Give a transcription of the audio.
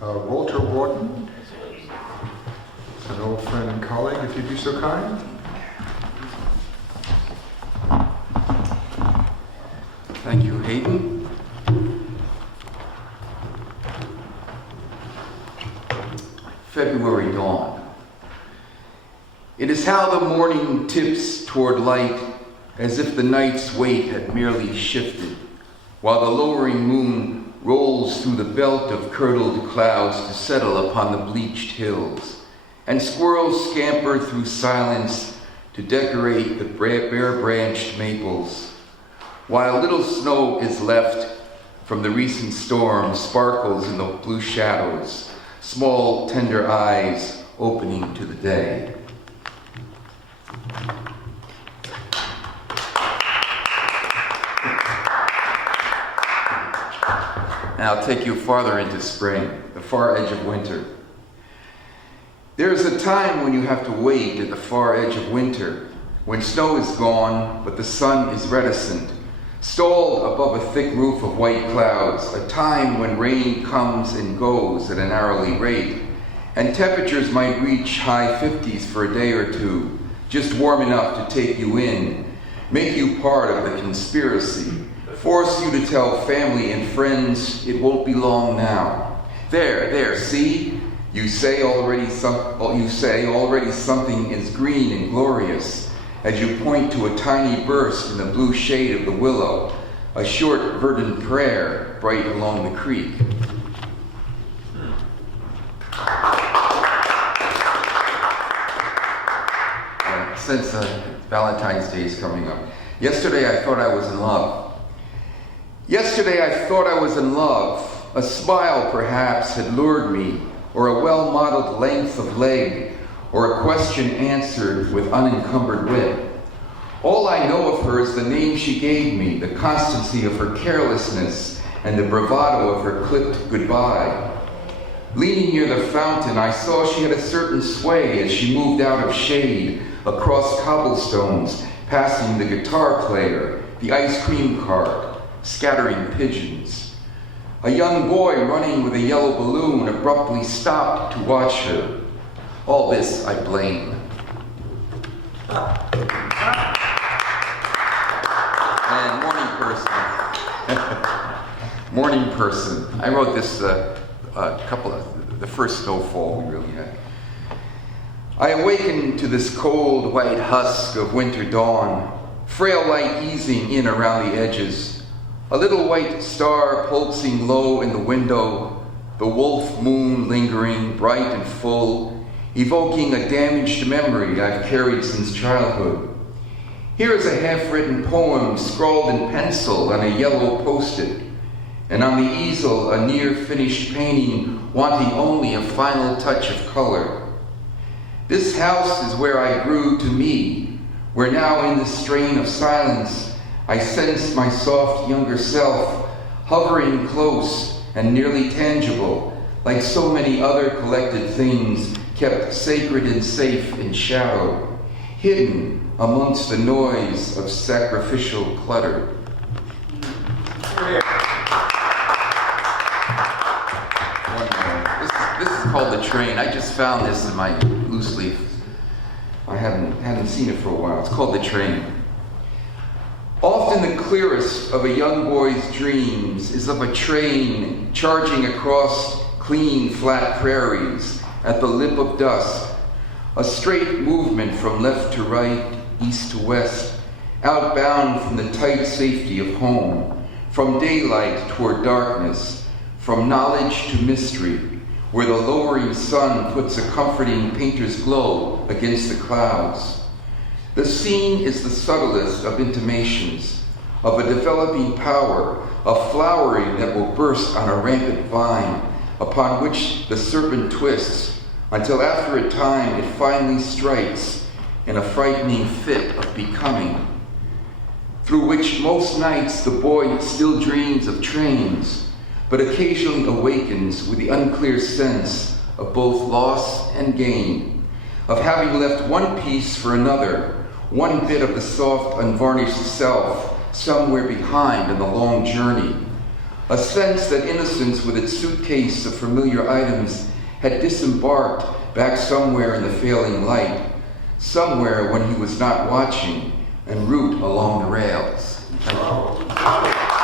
Walter Warden, an old friend and colleague, if you'd be so kind. Thank you, Hayden. February dawn. It is how the morning tips toward light, as if the night's weight had merely shifted, while the lowering moon rolls through the belt of curdled clouds to settle upon the bleached hills, and squirrels scamper through silence to decorate the bare-branched maples, while little snow is left from the recent storm sparkles in the blue shadows, small tender eyes opening to the day. Now I'll take you farther into spring, the far edge of winter. There is a time when you have to wait at the far edge of winter, when snow is gone, but the sun is reticent, stalled above a thick roof of white clouds, a time when rain comes and goes at an hourly rate, and temperatures might reach high 50s for a day or two, just warm enough to take you in, make you part of the conspiracy, force you to tell family and friends it won't be long now. There, see? You say already something is green and glorious as you point to a tiny burst in the blue shade of the willow, a short verdant prayer bright along the creek. Since Valentine's Day is coming up, yesterday I thought I was in love. A smile, perhaps, had lured me, or a well-modeled length of leg, or a question answered with unencumbered wit. All I know of her is the name she gave me, the constancy of her carelessness, and the bravado of her clipped goodbye. Leaning near the fountain, I saw she had a certain sway as she moved out of shade, across cobblestones, passing the guitar player, the ice cream cart, scattering pigeons. A young boy running with a yellow balloon abruptly stopped to watch her. All this I blame. And morning person. I wrote this the first snowfall we really had. I awakened to this cold white husk of winter dawn, frail light easing in around the edges, a little white star pulsing low in the window, the wolf moon lingering bright and full, evoking a damaged memory I've carried since childhood. Here is a half-written poem scrawled in pencil on a yellow post-it, and on the easel a near-finished painting wanting only a final touch of color. This house is where I grew to me, where now in the strain of silence I sense my soft younger self hovering close and nearly tangible, like so many other collected things kept sacred and safe in shadow, hidden amongst the noise of sacrificial clutter. This is called The Train. I just found this in my loose leaf. I hadn't seen it for a while. It's called The Train. Often the clearest of a young boy's dreams is of a train charging across clean, flat prairies at the lip of dusk, a straight movement from left to right, east to west, outbound from the tight safety of home, from daylight toward darkness, from knowledge to mystery, where the lowering sun puts a comforting painter's glow against the clouds. The scene is the subtlest of intimations, of a developing power, of flowering that will burst on a rampant vine, upon which the serpent twists, until after a time it finally strikes in a frightening fit of becoming, through which most nights the boy still dreams of trains, but occasionally awakens with the unclear sense of both loss and gain, of having left one piece for another, one bit of the soft, unvarnished self somewhere behind in the long journey, A sense that innocence with its suitcase of familiar items had disembarked back somewhere in the failing light, somewhere when he was not watching, en route along the rails. Thank you.